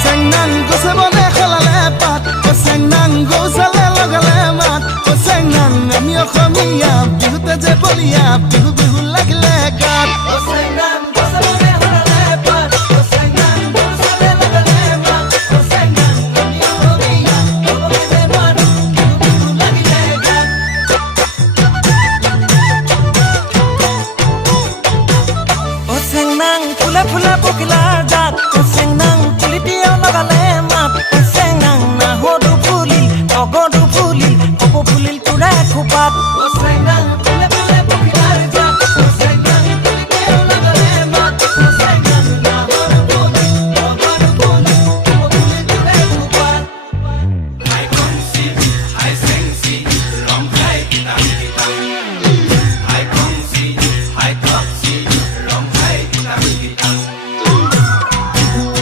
চেংনাং গছে বনে খলালে পাত চেংনাং গৌচালে লগালে মাত চেংনাং আমি অসমীয়া বিহুতে যে বলিয়া বিহু বিহু লাগিলে গাত